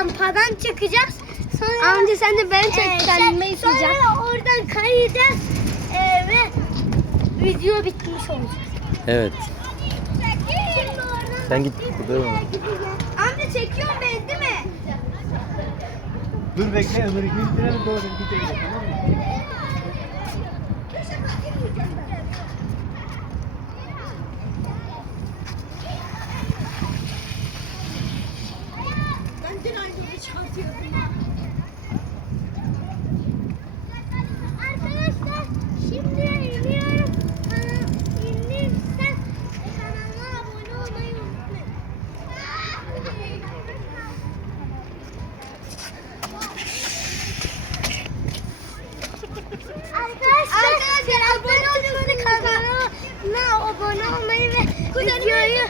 rampadan çıkacağız. Sonra Amca sen de ben çek kendime isteyeceğim. Sonra oradan kayacağız ee, ve video bitmiş olacak. Evet. Sen git. Dur. Amca çekiyor beni değil mi? Dur bekle iki bitirelim doğru tamam mı? Arkadaşlar şimdi iniyorum. Kana, indirsem kanalıma abone olmayı unutmayın. Arkadaşlar, Arkadaşlar abone olmayı kanalıma abone olmayı ve videoyu